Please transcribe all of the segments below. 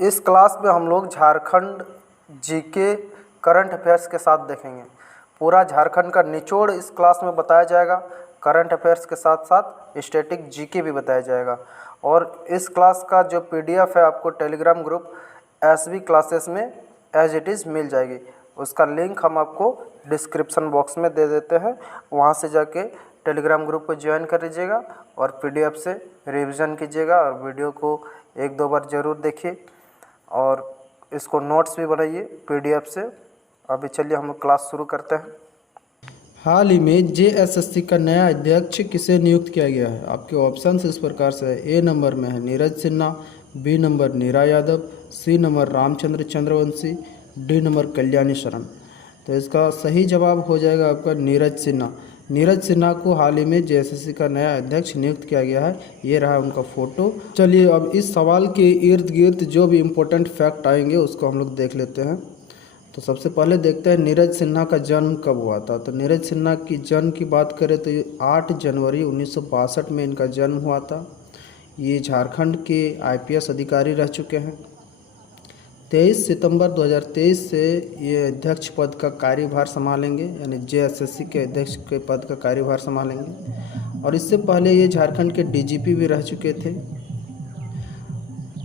इस क्लास में हम लोग झारखंड जीके करंट अफेयर्स के साथ देखेंगे। पूरा झारखंड का निचोड़ इस क्लास में बताया जाएगा। करंट अफेयर्स के साथ साथ स्टैटिक जीके भी बताया जाएगा। और इस क्लास का जो पीडीएफ है आपको टेलीग्राम ग्रुप एसवी क्लासेस में एज इट इज़ मिल जाएगी। उसका लिंक हम आपको डिस्क्रिप्शन बॉक्स में दे देते हैं, वहाँ से जाके टेलीग्राम ग्रुप को ज्वाइन कर लीजिएगा और पीडीएफ से रिवीजन कीजिएगा और वीडियो को 1-2 बार ज़रूर देखिए और इसको नोट्स भी बनाइए पीडीएफ से। अभी चलिए हम क्लास शुरू करते हैं। हाल ही में जेएसएससी का नया अध्यक्ष किसे नियुक्त किया गया है? आपके ऑप्शंस इस प्रकार से है। ए नंबर में है Neeraj Sinha, B number Neera Yadav, C number Ramchandra Chandravanshi, D number Kalyani Sharan. तो इसका सही जवाब हो जाएगा आपका नीरज सिन्हा। नीरज सिन्हा को हाल ही में जेएसएससी का नया अध्यक्ष नियुक्त किया गया है। ये रहा उनका फोटो। चलिए अब इस सवाल के इर्द गिर्द जो भी इम्पोर्टेंट फैक्ट आएंगे उसको हम लोग देख लेते हैं। तो सबसे पहले देखते हैं नीरज सिन्हा का जन्म कब हुआ था। तो नीरज सिन्हा की जन्म की बात करें तो ये 8 जनवरी 1962 में इनका जन्म हुआ था। ये झारखंड के आईपीएस अधिकारी रह चुके हैं। 23 सितंबर 2023 से ये अध्यक्ष पद का कार्यभार संभालेंगे, यानी जेएसएससी के अध्यक्ष के पद का कार्यभार संभालेंगे। और इससे पहले ये झारखंड के डीजीपी भी रह चुके थे।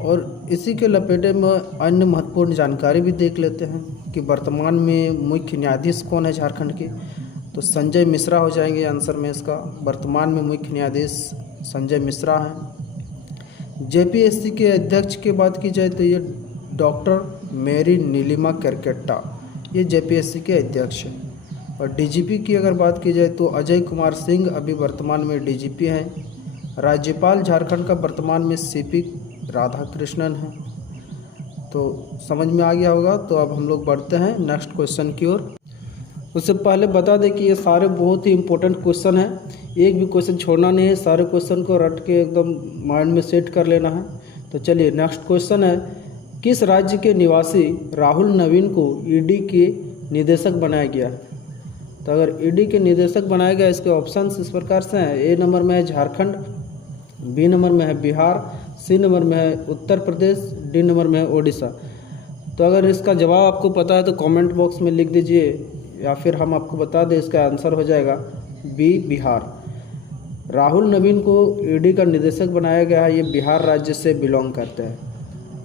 और इसी के लपेटे में अन्य महत्वपूर्ण जानकारी भी देख लेते हैं कि वर्तमान में मुख्य न्यायाधीश कौन है झारखंड के। तो संजय मिश्रा हो जाएंगे आंसर में इसका। वर्तमान में मुख्य न्यायाधीश संजय मिश्रा हैं। जेपीएससी के अध्यक्ष की बात की जाए तो ये डॉक्टर मेरी नीलिमा करकेट्टा, ये जेपीएससी के अध्यक्ष हैं। और डीजीपी की अगर बात की जाए तो अजय कुमार सिंह अभी वर्तमान में डीजीपी हैं। राज्यपाल झारखंड का वर्तमान में सीपी राधाकृष्णन है। तो समझ में आ गया होगा। तो अब हम लोग बढ़ते हैं नेक्स्ट क्वेश्चन की ओर। उससे पहले बता दें कि ये सारे बहुत ही इंपॉर्टेंट क्वेश्चन हैं, एक भी क्वेश्चन छोड़ना नहीं है। सारे क्वेश्चन को रट के एकदम माइंड में सेट कर लेना है। तो चलिए नेक्स्ट क्वेश्चन है, किस राज्य के निवासी राहुल नवीन को ईडी के निदेशक बनाया गया है? तो अगर ईडी के निदेशक बनाया गया, इसके ऑप्शंस इस प्रकार से हैं। ए नंबर में है झारखंड, बी नंबर में है बिहार, सी नंबर में है उत्तर प्रदेश, डी नंबर में है ओडिशा। तो अगर इसका जवाब आपको पता है तो कमेंट बॉक्स में लिख दीजिए, या फिर हम आपको बता दें इसका आंसर हो जाएगा बी बिहार। राहुल नवीन को ईडी का निदेशक बनाया गया है, ये बिहार राज्य से बिलोंग करते हैं।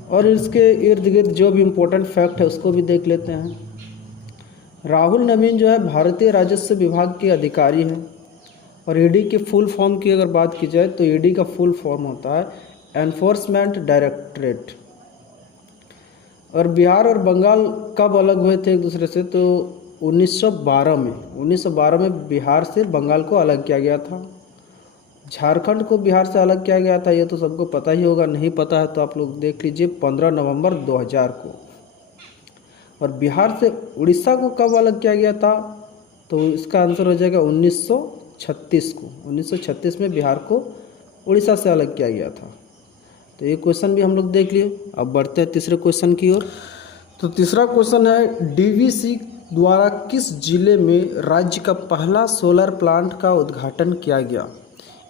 और इसके इर्द गिर्द जो भी इम्पोर्टेंट फैक्ट है उसको भी देख लेते हैं। राहुल नवीन जो है भारतीय राजस्व विभाग के अधिकारी हैं। और ईडी के फुल फॉर्म की अगर बात की जाए तो ईडी का फुल फॉर्म होता है एनफोर्समेंट डायरेक्टरेट। और बिहार और बंगाल कब अलग हुए थे एक दूसरे से? तो 1912 में बिहार से बंगाल को अलग किया गया था। झारखंड को बिहार से अलग किया गया था, ये तो सबको पता ही होगा। नहीं पता है तो आप लोग देख लीजिए 15 नवंबर 2000 को। और बिहार से उड़ीसा को कब अलग किया गया था? तो इसका आंसर हो जाएगा 1936 को। 1936 में बिहार को उड़ीसा से अलग किया गया था। तो ये क्वेश्चन भी हम लोग देख लिए। अब बढ़ते हैं तीसरे क्वेश्चन की ओर। तो तीसरा क्वेश्चन है, डीवीसी द्वारा किस जिले में राज्य का पहला सोलर प्लांट का उद्घाटन किया गया?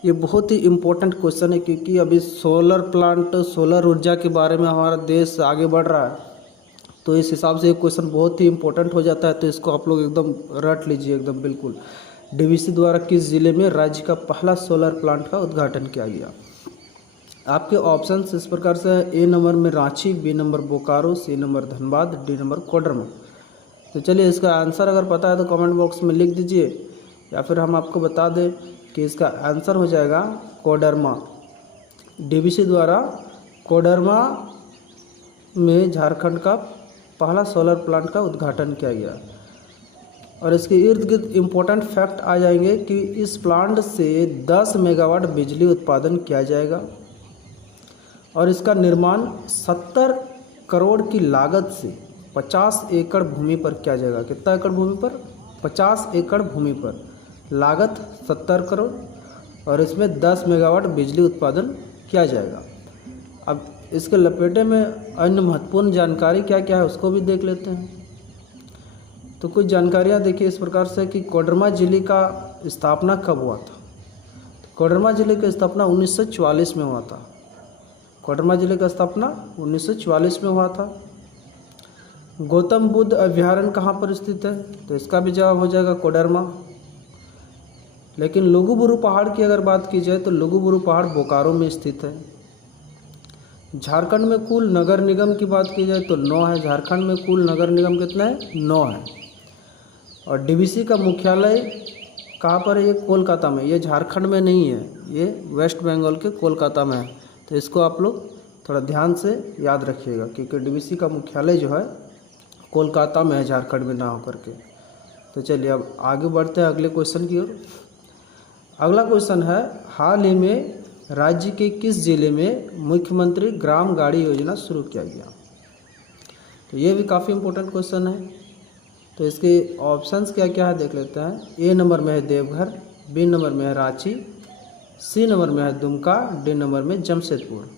ये बहुत ही इम्पोर्टेंट क्वेश्चन है, क्योंकि अभी सोलर प्लांट, सोलर ऊर्जा के बारे में हमारा देश आगे बढ़ रहा है। तो इस हिसाब से ये क्वेश्चन बहुत ही इम्पोर्टेंट हो जाता है। तो इसको आप लोग एकदम रट लीजिए एकदम बिल्कुल। डीवीसी द्वारा किस जिले में राज्य का पहला सोलर प्लांट का उद्घाटन किया गया? आपके ऑप्शंस इस प्रकार से है। ए नंबर में Ranchi, B number Bokaro, C number Dhanbad, D number Koderma. तो चलिए इसका आंसर अगर पता है तो कमेंट बॉक्स में लिख दीजिए, या फिर हम आपको बता दें कि इसका आंसर हो जाएगा कोडरमा। डीवीसी द्वारा कोडरमा में झारखंड का पहला सोलर प्लांट का उद्घाटन किया गया। और इसके इर्द गिर्द इम्पोर्टेंट फैक्ट आ जाएंगे कि इस प्लांट से 10 मेगावाट बिजली उत्पादन किया जाएगा। और इसका निर्माण 70 करोड़ की लागत से 50 एकड़ भूमि पर किया जाएगा। कितना एकड़ भूमि पर? 50 एकड़ भूमि पर, लागत 70 करोड़, और इसमें 10 मेगावाट बिजली उत्पादन किया जाएगा। अब इसके लपेटे में अन्य महत्वपूर्ण जानकारी क्या क्या है उसको भी देख लेते हैं। तो कुछ जानकारियाँ देखिए इस प्रकार से कि कोडरमा जिले का स्थापना कब हुआ था? तो कोडरमा जिले की स्थापना 1944 में हुआ था। कोडरमा जिले का स्थापना 1944 में हुआ था। गौतम बुद्ध अभयारण्य कहाँ पर स्थित है? तो इसका भी जवाब हो जाएगा कोडरमा। लेकिन लुगुबुरु पहाड़ की अगर बात की जाए तो लुगुबुरु पहाड़ बोकारो में स्थित है। झारखंड में कुल नगर निगम की बात की जाए तो 9 है। झारखंड में कुल नगर निगम कितना है? 9 है। और डीवीसी का मुख्यालय कहाँ पर है? ये कोलकाता में। ये झारखंड में नहीं है, ये वेस्ट बंगाल के कोलकाता में है। तो इसको आप लोग थोड़ा ध्यान से याद रखिएगा, क्योंकि डीवीसी का मुख्यालय जो है कोलकाता में है, झारखंड में ना होकर के। तो चलिए अब आगे बढ़ते हैं अगले क्वेश्चन की ओर। अगला क्वेश्चन है, हाल ही में राज्य के किस जिले में मुख्यमंत्री ग्राम गाड़ी योजना शुरू किया गया? तो ये भी काफ़ी इम्पोर्टेंट क्वेश्चन है। तो इसके ऑप्शंस क्या क्या है देख लेते हैं। ए नंबर में है देवघर, बी नंबर में है रांची, सी नंबर में है दुमका, डी नंबर में जमशेदपुर।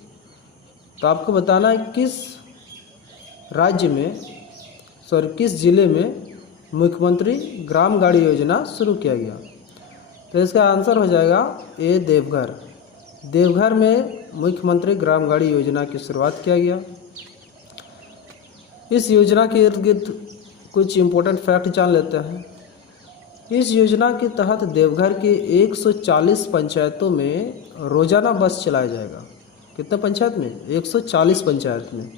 तो आपको बताना है किस राज्य में किस जिले में मुख्यमंत्री ग्राम गाड़ी योजना शुरू किया गया। तो इसका आंसर हो जाएगा ए देवघर। देवघर में मुख्यमंत्री ग्राम गाड़ी योजना की शुरुआत किया गया। इस योजना के इर्द गिर्द कुछ इम्पोर्टेंट फैक्ट जान लेते हैं। इस योजना के तहत देवघर के 140 पंचायतों में रोजाना बस चलाया जाएगा। कितने पंचायत में? 140 पंचायत में।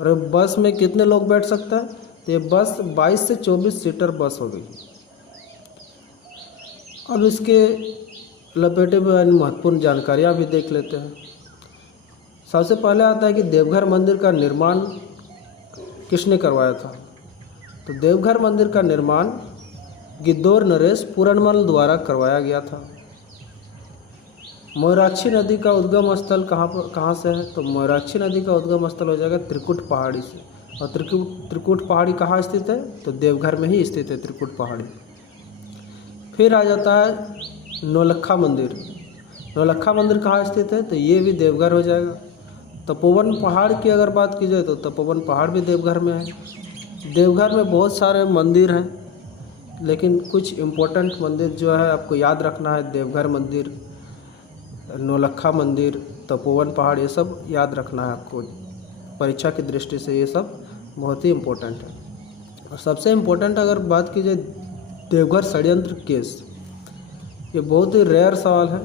और बस में कितने लोग बैठ सकते हैं? तो ये बस 22 से 24 सीटर बस हो गई। अब इसके लपेटे में महत्वपूर्ण जानकारियाँ भी देख लेते हैं। सबसे पहले आता है कि देवघर मंदिर का निर्माण किसने करवाया था? तो देवघर मंदिर का निर्माण गिद्धौर नरेश पूरनमल द्वारा करवाया गया था। मयूराक्षी नदी का उद्गम स्थल कहाँ से है? तो मयूराक्षी नदी का उद्गम स्थल हो जाएगा त्रिकुट पहाड़ी से। और त्रिकुट पहाड़ी कहाँ स्थित है? तो देवघर में ही स्थित है त्रिकुट पहाड़ी। फिर आ जाता है नौलक्खा मंदिर। नौलक्खा मंदिर कहाँ स्थित है? तो ये भी देवघर हो जाएगा। तपोवन पहाड़ की अगर बात की जाए तो तपोवन पहाड़ भी देवघर में है। देवघर में बहुत सारे मंदिर हैं, लेकिन कुछ इम्पोर्टेंट मंदिर जो है आपको याद रखना है। देवघर मंदिर, नौलक्खा मंदिर, तपोवन पहाड़, ये सब याद रखना है आपको। परीक्षा की दृष्टि से ये सब बहुत ही इम्पोर्टेंट है। और सबसे इम्पोर्टेंट अगर बात की जाए देवघर षड्यंत्र केस, ये बहुत ही रेयर सवाल है,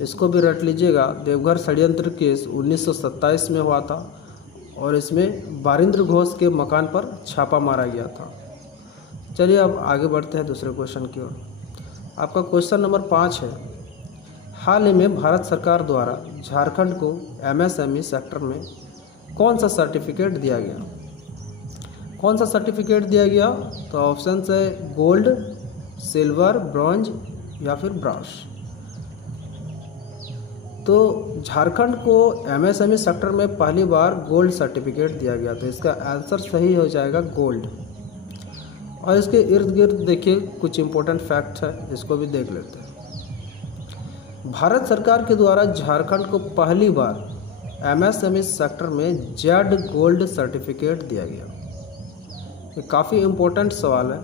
इसको भी रट लीजिएगा। देवघर षड्यंत्र केस 1927 में हुआ था और इसमें बारिंद्र घोष के मकान पर छापा मारा गया था। चलिए अब आगे बढ़ते हैं दूसरे क्वेश्चन की ओर। आपका क्वेश्चन नंबर 5 है, हाल ही में भारत सरकार द्वारा झारखंड को एमएसएमई सेक्टर में कौन सा सर्टिफिकेट दिया गया? कौन सा सर्टिफिकेट दिया गया? तो ऑप्शन है गोल्ड, सिल्वर, ब्रॉन्ज या फिर ब्रास। तो झारखंड को एमएसएमई सेक्टर में पहली बार गोल्ड सर्टिफिकेट दिया गया। तो इसका आंसर सही हो जाएगा गोल्ड। और इसके इर्द गिर्द देखिए कुछ इम्पोर्टेंट फैक्ट्स है, इसको भी देख लेते हैं। भारत सरकार के द्वारा झारखंड को पहली बार एमएसएमई सेक्टर में जेड गोल्ड सर्टिफिकेट दिया गया। ये काफ़ी इम्पोर्टेंट सवाल है,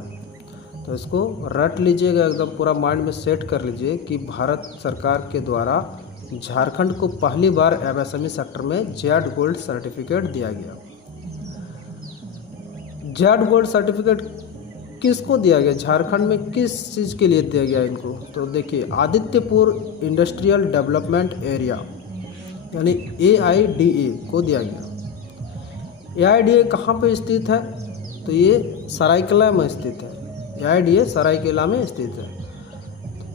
तो इसको रट लीजिएगा, एकदम पूरा माइंड में सेट कर लीजिए कि भारत सरकार के द्वारा झारखंड को पहली बार एमएसएमई सेक्टर में जेड गोल्ड सर्टिफिकेट दिया गया। जेड गोल्ड सर्टिफिकेट किसको दिया गया? झारखंड में किस चीज़ के लिए दिया गया इनको? तो देखिए आदित्यपुर इंडस्ट्रियल डेवलपमेंट एरिया यानी AIDA को दिया गया। AIDA कहाँ पे स्थित है? तो ये सरायकेला में स्थित है। AIDA सरायकेला में स्थित है।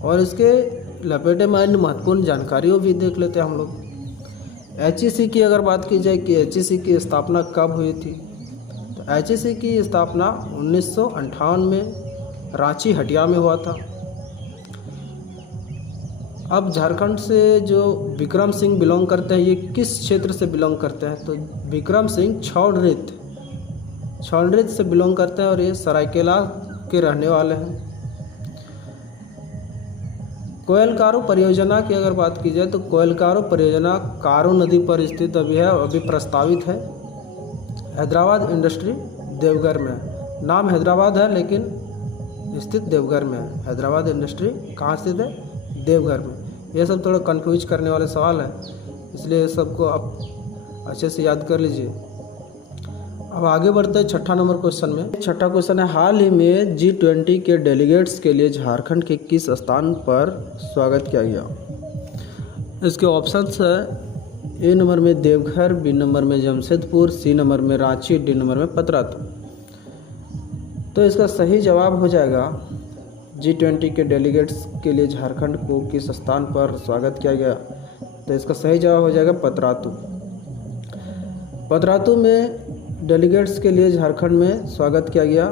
और इसके लपेटे में अन्य महत्वपूर्ण जानकारियों भी देख लेते हैं हम लोग। HEC की अगर बात की जाए कि HEC की स्थापना कब हुई थी, तो HEC की स्थापना 1958 में रांची हटिया में हुआ था। अब झारखंड से जो विक्रम सिंह बिलोंग करते हैं, ये किस क्षेत्र से बिलोंग करते हैं? तो विक्रम सिंह छौंडरित से बिलोंग करते हैं और ये सरायकेला के रहने वाले हैं। कोयलकारो परियोजना की अगर बात की जाए तो कोयलकारो परियोजना कारो नदी पर स्थित अभी है, अभी प्रस्तावित है। हैदराबाद इंडस्ट्री देवघर में, नाम हैदराबाद है लेकिन स्थित देवघर में है। हैदराबाद इंडस्ट्री कहाँ स्थित है? देवघर में। ये सब थोड़ा कंफ्यूज करने वाले सवाल है, इसलिए सबको आप अच्छे से याद कर लीजिए। अब आगे बढ़ते हैं छठा नंबर क्वेश्चन में। छठा क्वेश्चन है, हाल ही में G20 के डेलीगेट्स के लिए झारखंड के किस स्थान पर स्वागत किया गया? इसके ऑप्शंस है ए नंबर में देवघर, बी नंबर में जमशेदपुर, सी नंबर में रांची, डी नंबर में पतरातू। तो इसका सही जवाब हो जाएगा G20 के डेलीगेट्स के लिए झारखंड को किस स्थान पर स्वागत किया गया? तो इसका सही जवाब हो जाएगा पतरातू। पतरातू में डेलीगेट्स के लिए झारखंड में स्वागत किया गया।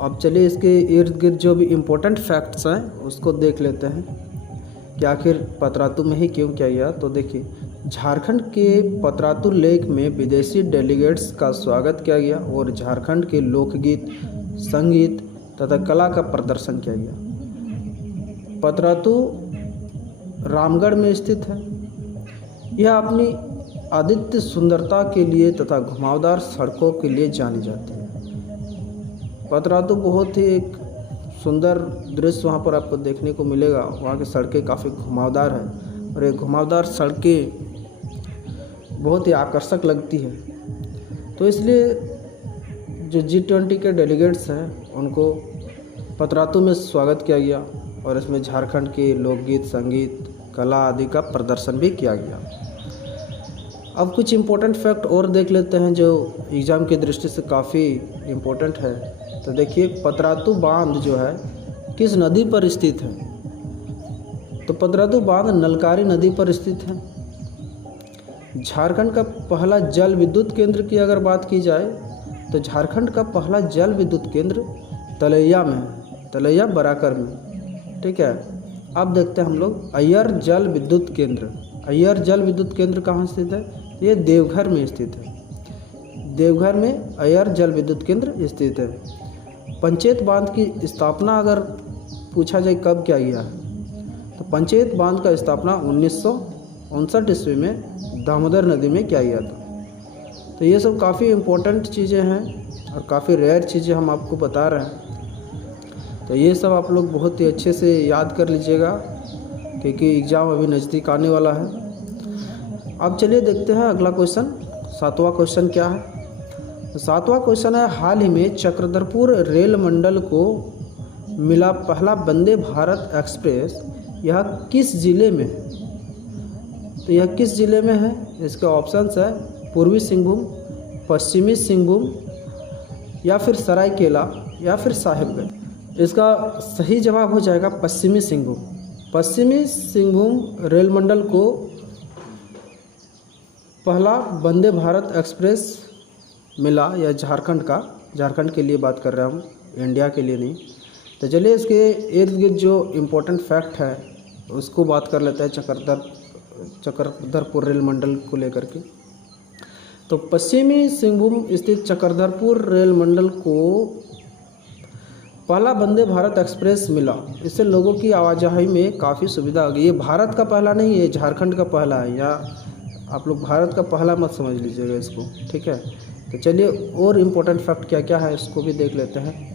अब चलिए इसके इर्द गिर्द जो भी इम्पोर्टेंट फैक्ट्स हैं उसको देख लेते हैं कि आखिर पतरातू में ही क्यों किया गया। तो देखिए, झारखंड के पतरातू लेक में विदेशी डेलीगेट्स का स्वागत किया गया और झारखंड के लोकगीत, संगीत तथा कला का प्रदर्शन किया गया। पतरातू रामगढ़ में स्थित है। यह अपनी अद्वितीय सुंदरता के लिए तथा घुमावदार सड़कों के लिए जानी जाती है। पतरातू बहुत ही एक सुंदर दृश्य वहाँ पर आपको देखने को मिलेगा। वहाँ की सड़कें काफ़ी घुमावदार है और ये घुमावदार सड़कें बहुत ही आकर्षक लगती है। तो इसलिए जो G20 के डेलीगेट्स हैं उनको पतरातू में स्वागत किया गया और इसमें झारखंड के लोकगीत, संगीत, कला आदि का प्रदर्शन भी किया गया। अब कुछ इम्पोर्टेंट फैक्ट और देख लेते हैं जो एग्ज़ाम की दृष्टि से काफ़ी इम्पोर्टेंट है। तो देखिए, पतरातू बांध जो है किस नदी पर स्थित है? तो पतरातू बांध नलकारी नदी पर स्थित है। झारखंड का पहला जल विद्युत केंद्र की अगर बात की जाए तो झारखंड का पहला जल विद्युत केंद्र तलैया में है, तलैया बराकर में। ठीक है, अब देखते हैं हम लोग अय्यर जल विद्युत केंद्र। अय्यर जल विद्युत केंद्र कहाँ स्थित है? ये देवघर में स्थित है। देवघर में अय्यर जल विद्युत केंद्र स्थित है। पंचेत बांध की स्थापना अगर पूछा जाए कब किया गया है, तो पंचेत बांध का स्थापना 1959 ईस्वी में दामोदर नदी में किया गया था। तो ये सब काफ़ी इम्पोर्टेंट चीज़ें हैं और काफ़ी रेयर चीज़ें हम आपको बता रहे हैं। तो ये सब आप लोग बहुत ही अच्छे से याद कर लीजिएगा क्योंकि एग्ज़ाम अभी नज़दीक आने वाला है। अब चलिए देखते हैं अगला क्वेश्चन। सातवां क्वेश्चन क्या है? तो सातवां क्वेश्चन है, हाल ही में चक्रधरपुर रेल मंडल को मिला पहला वंदे भारत एक्सप्रेस, यह किस जिले में है? तो यह किस जिले में है? इसके ऑप्शंस है पूर्वी सिंहभूम, पश्चिमी सिंहभूम या फिर सरायकेला या फिर साहिबगंज। इसका सही जवाब हो जाएगा पश्चिमी सिंहभूम। पश्चिमी सिंहभूम रेल मंडल को पहला वंदे भारत एक्सप्रेस मिला, या झारखंड के लिए बात कर रहा हूँ, इंडिया के लिए नहीं। तो चलिए इसके इर्द गिर्द जो इम्पोर्टेंट फैक्ट है उसको बात कर लेते हैं चक्रधरपुर रेल मंडल को लेकर के। तो पश्चिमी सिंहभूम स्थित चक्रधरपुर रेल मंडल को पहला वंदे भारत एक्सप्रेस मिला। इससे लोगों की आवाजाही में काफ़ी सुविधा हो गई। ये भारत का पहला नहीं है, झारखंड का पहला है। या आप लोग भारत का पहला मत समझ लीजिएगा इसको, ठीक है। तो चलिए और इम्पोर्टेंट फैक्ट क्या क्या है इसको भी देख लेते हैं।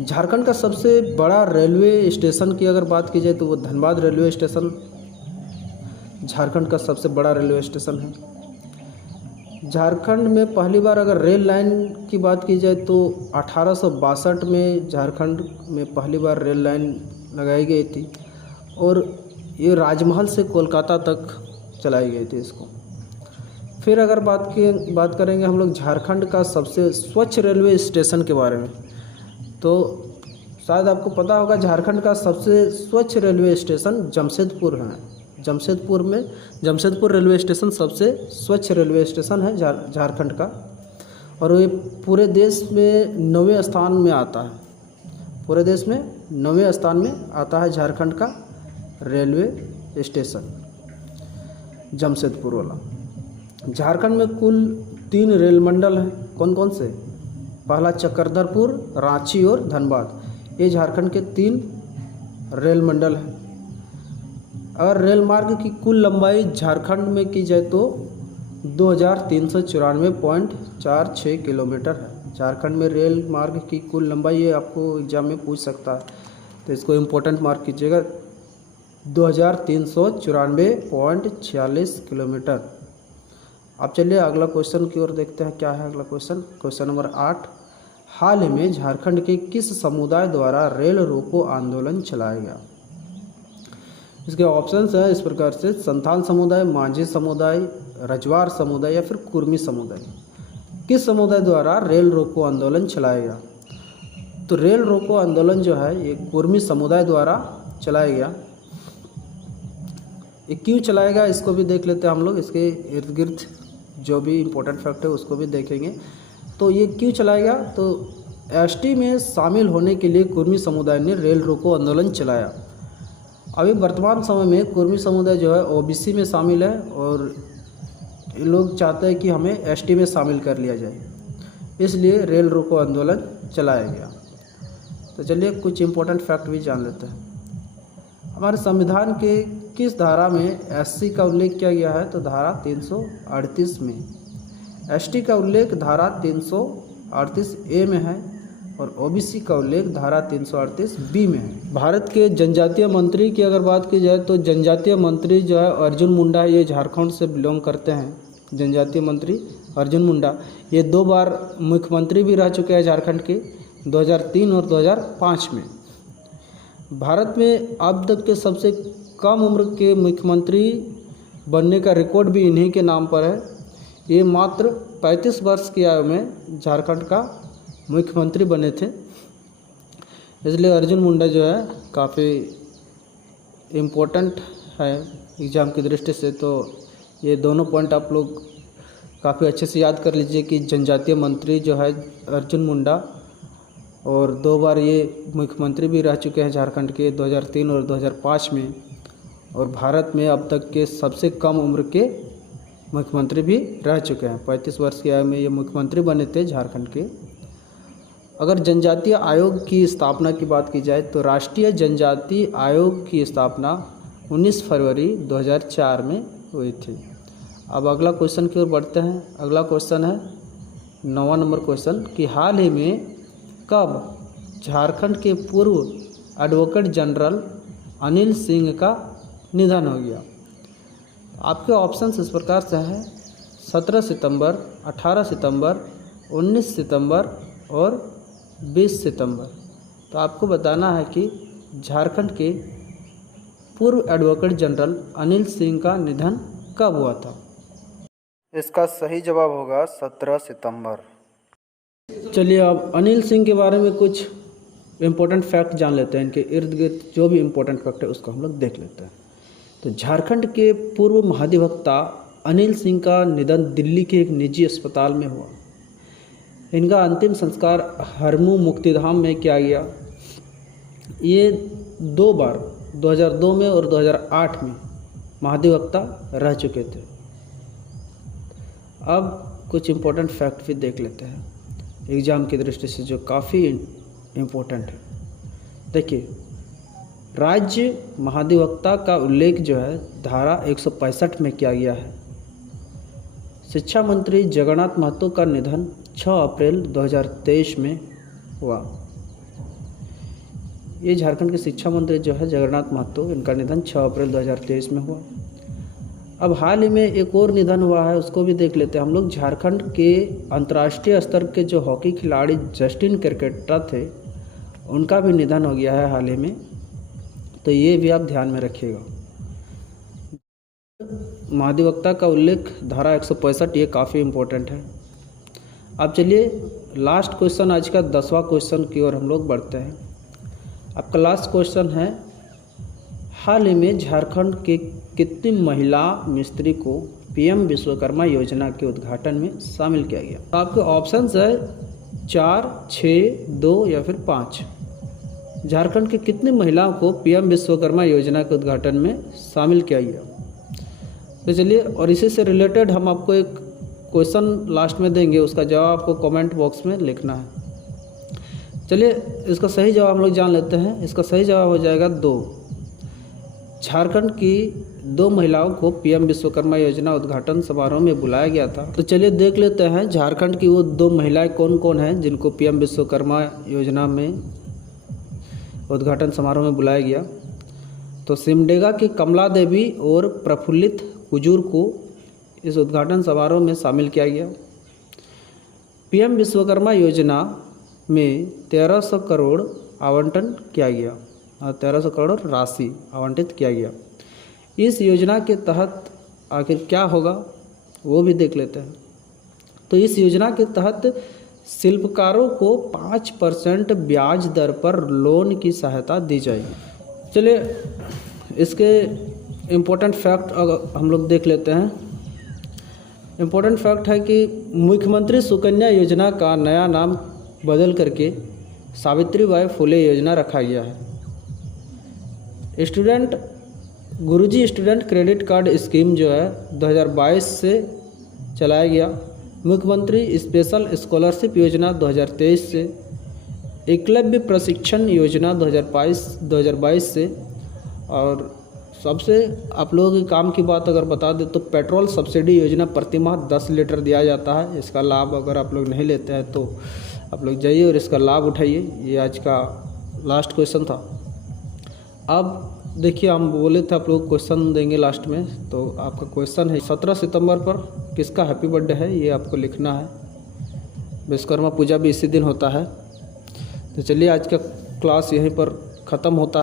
झारखंड का सबसे बड़ा रेलवे स्टेशन की अगर बात की जाए तो वो धनबाद रेलवे स्टेशन झारखंड का सबसे बड़ा रेलवे स्टेशन है। झारखंड में पहली बार अगर रेल लाइन की बात की जाए तो 1862 में झारखंड में पहली बार रेल लाइन लगाई गई थी और ये राजमहल से कोलकाता तक चलाई गई थी इसको। फिर अगर बात करेंगे हम लोग झारखंड का सबसे स्वच्छ रेलवे स्टेशन के बारे में, तो शायद आपको पता होगा झारखंड का सबसे स्वच्छ रेलवे स्टेशन जमशेदपुर है। जमशेदपुर रेलवे स्टेशन सबसे स्वच्छ रेलवे स्टेशन है झारखंड का, और ये पूरे देश में 9वें स्थान में आता है। पूरे देश में 9वें स्थान में आता है झारखंड का रेलवे स्टेशन जमशेदपुर वाला। झारखंड में कुल 3 रेल मंडल हैं। कौन कौन से? पहला चक्रधरपुर, रांची और धनबाद। ये झारखंड के 3 रेल मंडल हैं। अगर रेल मार्ग की कुल लंबाई झारखंड में की जाए तो 2394.46 किलोमीटर है। झारखंड में रेल मार्ग की कुल लंबाई, ये आपको एग्जाम में पूछ सकता है, तो इसको इम्पोर्टेंट मार्क कीजिएगा। 2394.46 किलोमीटर। अब चलिए अगला क्वेश्चन की ओर देखते हैं, क्या है अगला क्वेश्चन। क्वेश्चन नंबर 8, हाल ही में झारखंड के किस समुदाय द्वारा रेल रोको आंदोलन चलाया गया। इसके ऑप्शंस हैं इस प्रकार से, संथाल समुदाय, मांझी समुदाय, रजवार समुदाय या फिर कुर्मी समुदाय। किस समुदाय द्वारा रेल रोको आंदोलन चलाया गया। तो रेल रोको आंदोलन जो है ये कुर्मी समुदाय द्वारा चलाया गया। ये क्यों चलाया गया इसको भी देख लेते हैं हम लोग, इसके इर्द गिर्द जो भी इम्पोर्टेंट फैक्ट है उसको भी देखेंगे। तो ये क्यों चलाया गया, तो एसटी में शामिल होने के लिए कुर्मी समुदाय ने रेल रोको आंदोलन चलाया। अभी वर्तमान समय में कुर्मी समुदाय जो है ओबीसी में शामिल है और ये लोग चाहते हैं कि हमें एसटी में शामिल कर लिया जाए, इसलिए रेल रोको आंदोलन चलाया गया। तो चलिए कुछ इम्पोर्टेंट फैक्ट भी जान लेते हैं। हमारे संविधान के किस धारा में एससी का उल्लेख किया गया है, तो धारा 338 में। एसटी का उल्लेख धारा 338A में है और ओबीसी का उल्लेख धारा 338B में है। भारत के जनजातीय मंत्री की अगर बात की जाए तो जनजातीय मंत्री जो है अर्जुन मुंडा, ये झारखंड से बिलोंग करते हैं। जनजातीय मंत्री अर्जुन मुंडा ये 2 बार मुख्यमंत्री भी रह चुके हैं झारखंड के, 2003 और 2005 में। भारत में अब तक के सबसे कम उम्र के मुख्यमंत्री बनने का रिकॉर्ड भी इन्हीं के नाम पर है। ये मात्र 35 वर्ष की आयु में झारखंड का मुख्यमंत्री बने थे, इसलिए अर्जुन मुंडा जो है काफ़ी इम्पोर्टेंट है एग्ज़ाम की दृष्टि से। तो ये दोनों पॉइंट आप लोग काफ़ी अच्छे से याद कर लीजिए कि जनजातीय मंत्री जो है अर्जुन मुंडा और 2 बार ये मुख्यमंत्री भी रह चुके हैं झारखंड के, 2003 और 2005 में। और भारत में अब तक के सबसे कम उम्र के मुख्यमंत्री भी रह चुके हैं। 35 वर्ष की आयु में ये मुख्यमंत्री बने थे झारखंड के। अगर जनजातीय आयोग की स्थापना की बात की जाए तो राष्ट्रीय जनजातीय आयोग की स्थापना 19 फरवरी 2004 में हुई थी। अब अगला क्वेश्चन की ओर बढ़ते हैं। अगला क्वेश्चन है 9वां नंबर क्वेश्चन कि हाल ही में कब झारखंड के पूर्व एडवोकेट जनरल अनिल सिंह का निधन हो गया। आपके ऑप्शंस इस प्रकार से हैं, 17 सितंबर, 18 सितंबर, 19 सितंबर और 20 सितंबर। तो आपको बताना है कि झारखंड के पूर्व एडवोकेट जनरल अनिल सिंह का निधन कब हुआ था। इसका सही जवाब होगा 17 सितंबर। चलिए अब अनिल सिंह के बारे में कुछ इम्पोर्टेंट फैक्ट जान लेते हैं। इनके इर्द गिर्द जो भी इम्पोर्टेंट फैक्ट है उसको हम लोग देख लेते हैं। तो झारखंड के पूर्व महाधिवक्ता अनिल सिंह का निधन दिल्ली के एक निजी अस्पताल में हुआ। इनका अंतिम संस्कार हरमू मुक्तिधाम में किया गया। ये 2 बार 2002 में और 2008 में महाधिवक्ता रह चुके थे। अब कुछ इम्पोर्टेंट फैक्ट भी देख लेते हैं एग्ज़ाम की दृष्टि से जो काफ़ी इम्पोर्टेंट है। देखिए, राज्य महाधिवक्ता का उल्लेख जो है धारा 165 में किया गया है। शिक्षा मंत्री जगन्नाथ महतो का निधन 6 अप्रैल 2023 में हुआ। ये झारखंड के शिक्षा मंत्री जो है जगन्नाथ महतो, इनका निधन 6 अप्रैल 2023 में हुआ। अब हाल ही में एक और निधन हुआ है, उसको भी देख लेते हैं हम लोग। झारखंड के अंतर्राष्ट्रीय स्तर के जो हॉकी खिलाड़ी जस्टिन केरकेट्टा थे, उनका भी निधन हो गया है हाल ही में, तो ये भी आप ध्यान में रखिएगा। महाधिवक्ता का उल्लेख धारा 165, ये काफ़ी इम्पोर्टेंट है। अब चलिए लास्ट क्वेश्चन, आज का 10वां क्वेश्चन की ओर हम लोग बढ़ते हैं। आपका लास्ट क्वेश्चन है, हाल ही में झारखंड के कितनी महिला मिस्त्री को पीएम विश्वकर्मा योजना के उद्घाटन में शामिल किया गया। तो आपके ऑप्शंस है 4, 6, 2 या फिर 5। झारखंड के कितनी महिलाओं को पीएम विश्वकर्मा योजना के उद्घाटन में शामिल किया गया। तो चलिए, और इसी से रिलेटेड हम आपको एक क्वेश्चन लास्ट में देंगे, उसका जवाब आपको कमेंट बॉक्स में लिखना है। चलिए इसका सही जवाब हम लोग जान लेते हैं। इसका सही जवाब हो जाएगा 2। झारखंड की 2 महिलाओं को पीएम विश्वकर्मा योजना उद्घाटन समारोह में बुलाया गया था। तो चलिए देख लेते हैं झारखंड की वो 2 महिलाएं कौन कौन हैं जिनको पीएम विश्वकर्मा योजना में उद्घाटन समारोह में बुलाया गया। तो सिमडेगा की कमला देवी और प्रफुल्लित कुजूर को इस उद्घाटन समारोह में शामिल किया गया। पीएम विश्वकर्मा योजना में 1300 करोड़ आवंटन किया गया, 1300 करोड़ राशि आवंटित किया गया। इस योजना के तहत आखिर क्या होगा वो भी देख लेते हैं। तो इस योजना के तहत शिल्पकारों को 5% ब्याज दर पर लोन की सहायता दी जाएगी। चलिए इसके इम्पोर्टेंट फैक्ट अगर हम लोग देख लेते हैं। इम्पोर्टेंट फैक्ट है कि मुख्यमंत्री सुकन्या योजना का नया नाम बदल करके सावित्रीबाई फुले योजना रखा गया है। गुरुजी स्टूडेंट क्रेडिट कार्ड स्कीम जो है 2022 से चलाया गया। मुख्यमंत्री स्पेशल स्कॉलरशिप योजना 2023 से, एकलव्य प्रशिक्षण योजना 2022 से, और सबसे आप लोगों के काम की बात अगर बता दें तो पेट्रोल सब्सिडी योजना प्रति माह 10 लीटर दिया जाता है। इसका लाभ अगर आप लोग नहीं लेते हैं तो आप लोग जाइए और इसका लाभ उठाइए। ये आज का लास्ट क्वेश्चन था। अब देखिए हम बोले थे आप लोग क्वेश्चन देंगे लास्ट में, तो आपका क्वेश्चन है 17 सितंबर पर किसका हैप्पी बर्थडे है, ये आपको लिखना है। विश्वकर्मा पूजा भी इसी दिन होता है। तो चलिए आज का क्लास यहीं पर ख़त्म होता है।